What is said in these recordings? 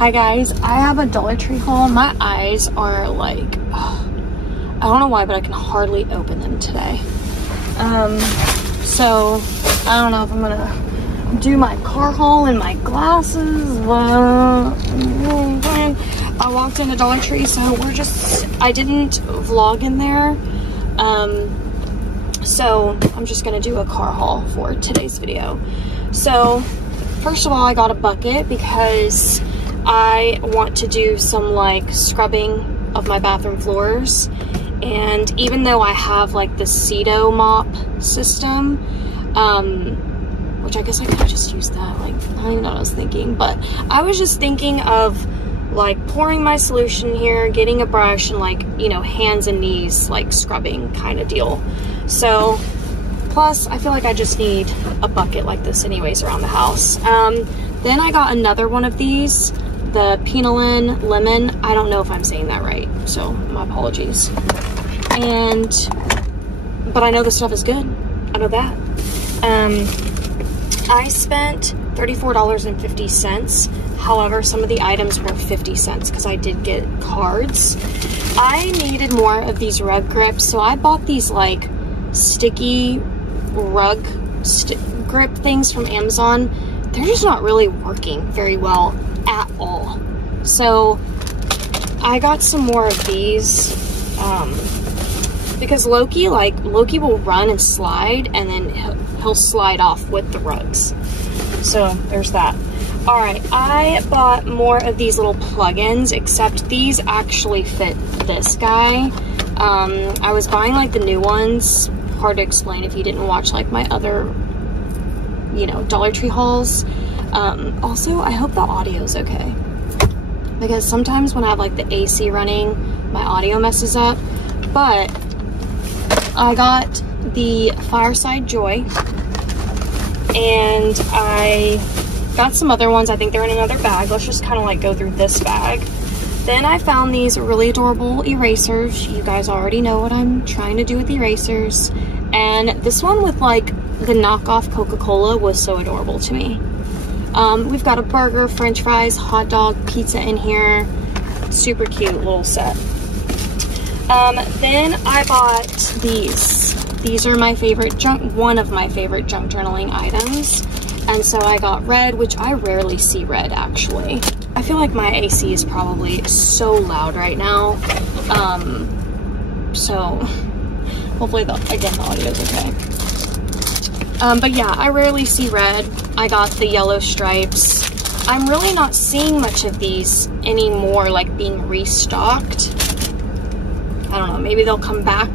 Hi guys, I have a Dollar Tree haul. My eyes are like, I don't know why, but I can hardly open them today. So I don't know if I'm gonna do my car haul in my glasses. I walked into Dollar Tree, so I didn't vlog in there. So I'm just gonna do a car haul for today's video. So first of all, I got a bucket because I want to do some like scrubbing of my bathroom floors. And even though I have like the Cedo mop system, which I guess I could have just used that, like, I don't even know what I was thinking, but I was just thinking of like pouring my solution here, getting a brush, and like, you know, hands and knees like scrubbing kind of deal. So plus I feel like I just need a bucket like this anyways around the house. Then I got another one of these, the Pinolin Lemon. I don't know if I'm saying that right, so my apologies. But I know this stuff is good. I know that. I spent $34.50. However, some of the items were 50 cents because I did get cards. I needed more of these rug grips, so I bought these like sticky rug grip things from Amazon. They're just not really working very well at all. So I got some more of these because Loki will run and slide, and then he'll slide off with the rugs. So there's that. All right, I bought more of these little plugins, except these actually fit this guy. I was buying like the new ones. Hard to explain if you didn't watch like my other, you know, Dollar Tree hauls. Also, I hope the audio is okay, because sometimes when I have like the AC running, my audio messes up. But I got the Fireside Joy, and I got some other ones. I think they're in another bag. Let's just kind of like go through this bag. Then I found these really adorable erasers. You guys already know what I'm trying to do with erasers. And this one with like the knockoff Coca-Cola was so adorable to me. We've got a burger, french fries, hot dog, pizza in here. Super cute little set. Then I bought these. These are my favorite one of my favorite junk journaling items. And so I got red, which I rarely see red actually. I feel like my AC is probably so loud right now. So hopefully the audio is okay. But yeah, I rarely see red. I got the yellow stripes. I'm really not seeing much of these anymore, like being restocked. I don't know, maybe they'll come back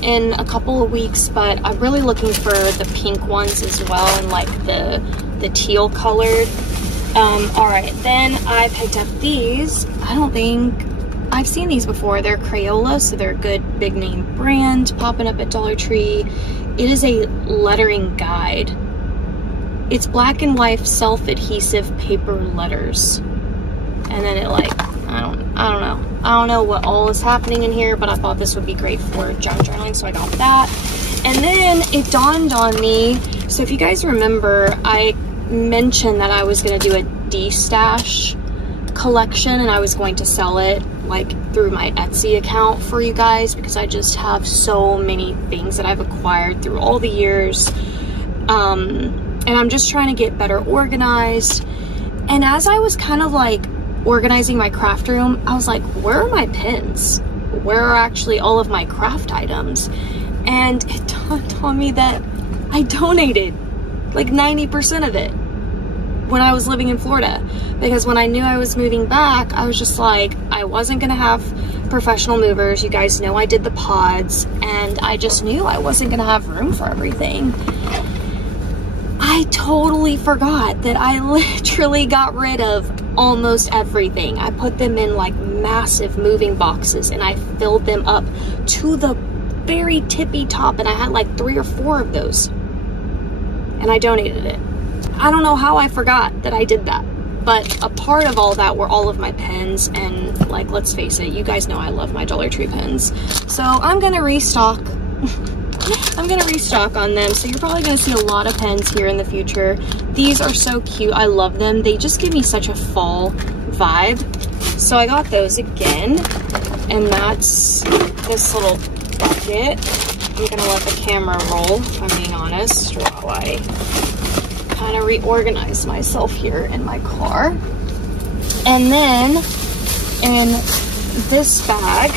in a couple of weeks, but I'm really looking for the pink ones as well, and like the teal colored. All right, then I picked up these. I don't think I've seen these before. They're Crayola, so they're a good big name brand popping up at Dollar Tree. It is a lettering guide. It's black and white self-adhesive paper letters. And then it like, I don't know. I don't know what all is happening in here, but I thought this would be great for junk journaling, so I got that. And then it dawned on me, so if you guys remember, I mentioned that I was gonna do a D-stash collection, and I was going to sell it like through my Etsy account for you guys, because I just have so many things that I've acquired through all the years. And I'm just trying to get better organized. And as I was kind of like organizing my craft room, I was like, where are my pins? Where are actually all of my craft items? And it dawned on me that I donated like 90% of it when I was living in Florida, because when I knew I was moving back, I was just like, I wasn't gonna have professional movers. You guys know I did the pods, and I just knew I wasn't gonna have room for everything. I totally forgot that I literally got rid of almost everything. I put them in like massive moving boxes, and I filled them up to the very tippy top, and I had like 3 or 4 of those, and I donated it. I don't know how I forgot that I did that, but a part of all that were all of my pens, and like, let's face it, you guys know I love my Dollar Tree pens. So I'm gonna restock I'm gonna restock on them, so you're probably gonna see a lot of pens here in the future. These are so cute. I love them. They just give me such a fall vibe. So I got those again, and that's this little bucket. I'm gonna let the camera roll, if I'm being honest, while I kind of reorganize myself here in my car. And then in this bag,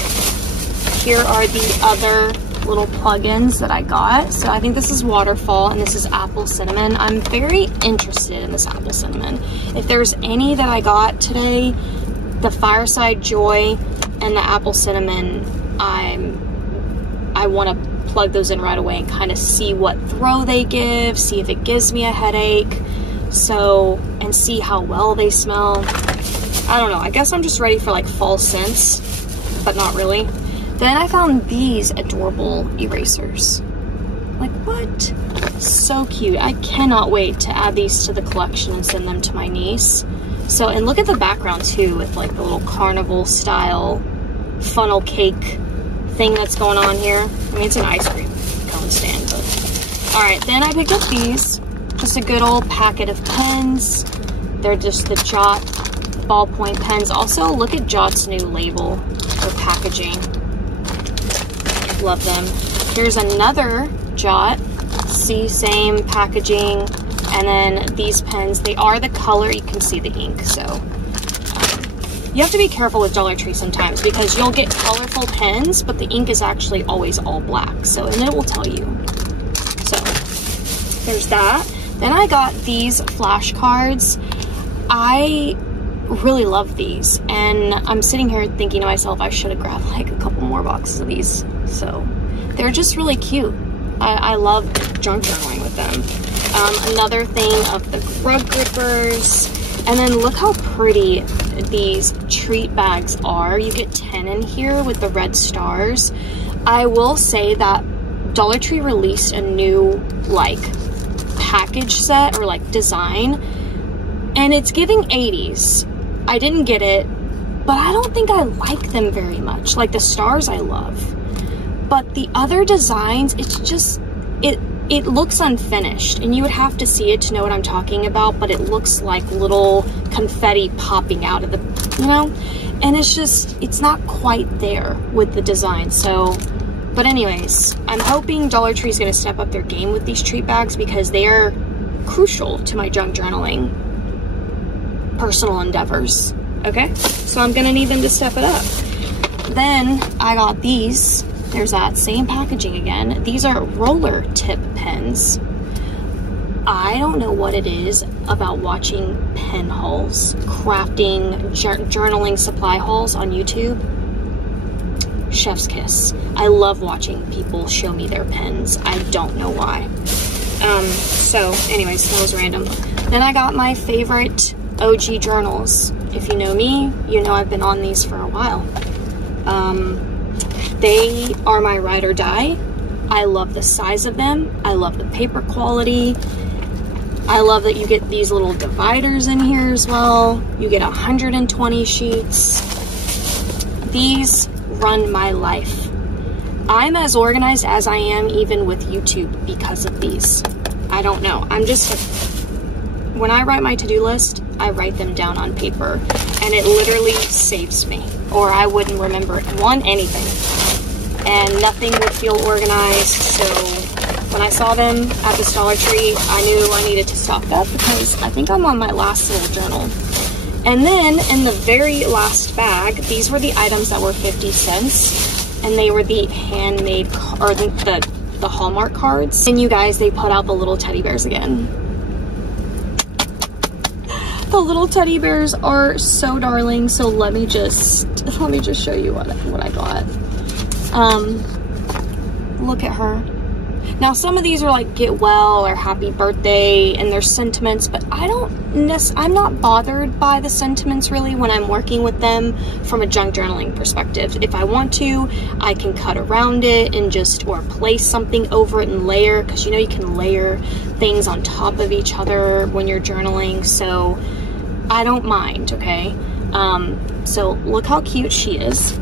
here are the other little plugins that I got. So I think this is Waterfall and this is Apple Cinnamon. I'm very interested in this Apple Cinnamon. If there's any that I got today, the Fireside Joy and the Apple Cinnamon, I want to plug those in right away and kind of see what throw they give, see if it gives me a headache, so, and see how well they smell. I don't know, I guess I'm just ready for like fall scents, but not really. Then I found these adorable erasers. Like, what? So cute. I cannot wait to add these to the collection and send them to my niece. So, and look at the background too, with like the little carnival style funnel cake thing that's going on here. I mean, it's an ice cream cone stand, but. All right, then I picked up these. Just a good old packet of pens. They're just the Jot ballpoint pens. Also, look at Jot's new label for packaging. Love them. Here's another Jot. See, same packaging. And then these pens, they are the color. You can see the ink, so. You have to be careful with Dollar Tree sometimes because you'll get colorful pens, but the ink is actually always all black. So, and it will tell you. So, there's that. Then I got these flashcards. I really love these, and I'm sitting here thinking to myself, I should have grabbed like a couple more boxes of these. So, they're just really cute. I love junk journaling with them. Another thing of the rug grippers. And then look how pretty these treat bags are. You get 10 in here with the red stars. I will say that Dollar Tree released a new like package set or like design, and it's giving 80s. I didn't get it, but I don't think I like them very much. Like the stars I love, but the other designs, it's just, it looks unfinished, and you would have to see it to know what I'm talking about, but it looks like little confetti popping out of the, you know, and it's just, it's not quite there with the design. So, but anyways, I'm hoping Dollar Tree is going to step up their game with these treat bags because they are crucial to my junk journaling personal endeavors. Okay, so I'm going to need them to step it up. Then I got these. There's that same packaging again. These are roller tip pens. I don't know what it is about watching pen hauls, crafting, journaling supply hauls on YouTube. Chef's kiss. I love watching people show me their pens. I don't know why. So anyways, that was random. Then I got my favorite OG journals. If you know me, you know I've been on these for a while. They are my ride or die. I love the size of them. I love the paper quality. I love that you get these little dividers in here as well. You get 120 sheets. These run my life. I'm as organized as I am even with YouTube because of these. I don't know. I'm just, when I write my to-do list, I write them down on paper, and it literally saves me, or I wouldn't remember anything, and nothing would feel organized. So when I saw them at this Dollar Tree, I knew I needed to stock up because I think I'm on my last little journal. And then in the very last bag, these were the items that were 50 cents, and they were the handmade, or the Hallmark cards. And you guys, they put out the little teddy bears again. The little teddy bears are so darling. So let me just show you what I got. Look at her. Now some of these are like get well or happy birthday and their sentiments, but I'm not bothered by the sentiments really when I'm working with them from a junk journaling perspective. If I want to, I can cut around it and or place something over it and layer, because you know you can layer things on top of each other when you're journaling, so I don't mind, okay? So look how cute she is.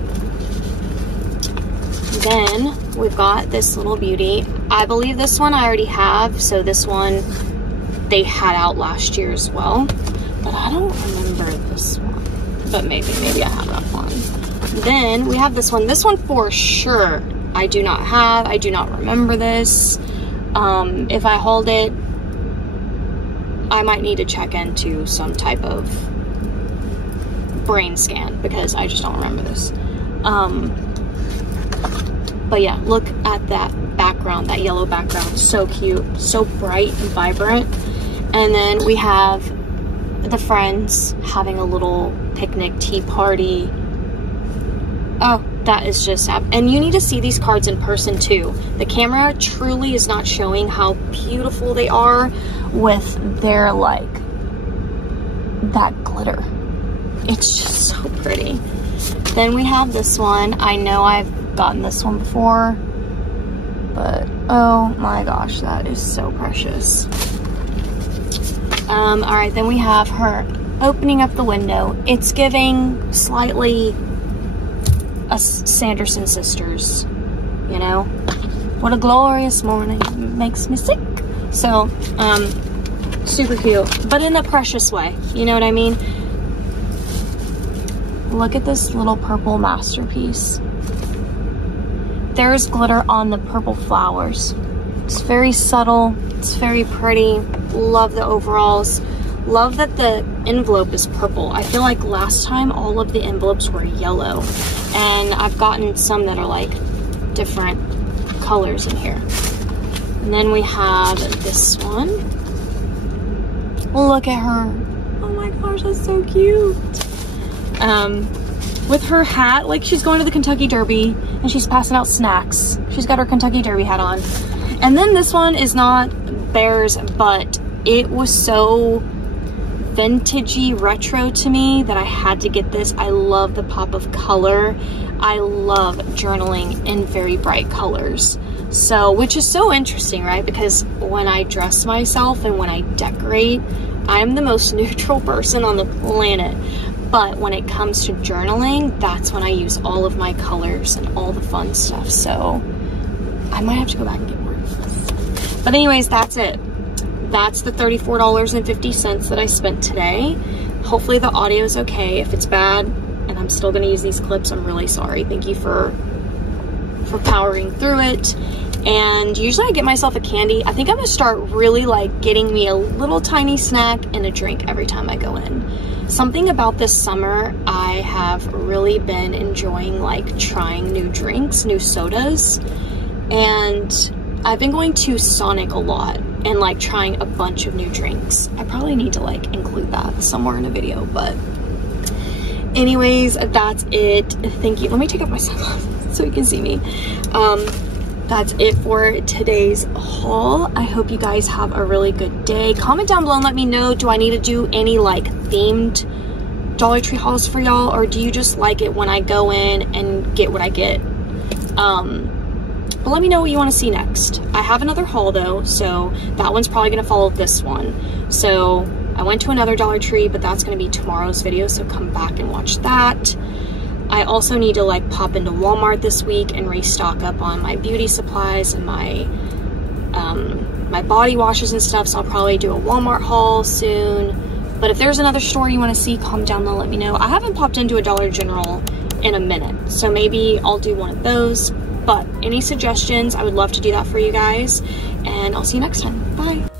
Then we've got this little beauty. I believe this one I already have, so this one they had out last year as well, but I don't remember this one, but maybe I have that one. Then we have this one for sure I do not have. I do not remember this. If I hold it, I might need to check into some type of brain scan because I just don't remember this. But yeah, look at that background, that yellow background. So cute, so bright and vibrant. And then we have the friends having a little picnic tea party. Oh, that is just, and you need to see these cards in person too. The camera truly is not showing how beautiful they are with their, like, that glitter. It's just so pretty. Then we have this one. I know I've gotten this one before, but oh my gosh, that is so precious. All right, then we have her opening up the window. It's giving slightly a Sanderson sisters, you know? What a glorious morning, makes me sick. So, super cute, but in a precious way, you know what I mean? Look at this little purple masterpiece. There's glitter on the purple flowers. It's very subtle, it's very pretty. Love the overalls. Love that the envelope is purple. I feel like last time all of the envelopes were yellow, and I've gotten some that are like different colors in here. And then we have this one. Look at her. Oh my gosh, that's so cute. With her hat, like she's going to the Kentucky Derby and she's passing out snacks. She's got her Kentucky Derby hat on. And then this one is not theirs, but it was so vintagey retro to me that I had to get this. I love the pop of color. I love journaling in very bright colors. So, which is so interesting, right? Because when I dress myself and when I decorate, I'm the most neutral person on the planet. But when it comes to journaling, that's when I use all of my colors and all the fun stuff. So I might have to go back and get more of this. But anyways, that's it. That's the $34.50 that I spent today. Hopefully the audio is okay. If it's bad and I'm still gonna use these clips, I'm really sorry. Thank you for powering through it. And usually I get myself a candy. I think I'm gonna start really like getting me a little tiny snack and a drink every time I go in. Something about this summer, I have really been enjoying like trying new drinks, new sodas. And I've been going to Sonic a lot and like trying a bunch of new drinks. I probably need to like include that somewhere in a video, but anyways, that's it. Thank you. Let me take off my sunglasses so you can see me. That's it for today's haul. I hope you guys have a really good day. Comment down below and let me know, do I need to do any like themed Dollar Tree hauls for y'all, or do you just like it when I go in and get what I get? But let me know what you want to see next. I have another haul though, so that one's probably gonna follow this one. So I went to another Dollar Tree, but that's gonna be tomorrow's video, so come back and watch that. I also need to like pop into Walmart this week and restock up on my beauty supplies and my my body washes and stuff, so I'll probably do a Walmart haul soon. But if there's another store you want to see, comment down below and let me know. I haven't popped into a Dollar General in a minute, so maybe I'll do one of those. But any suggestions, I would love to do that for you guys, and I'll see you next time. Bye.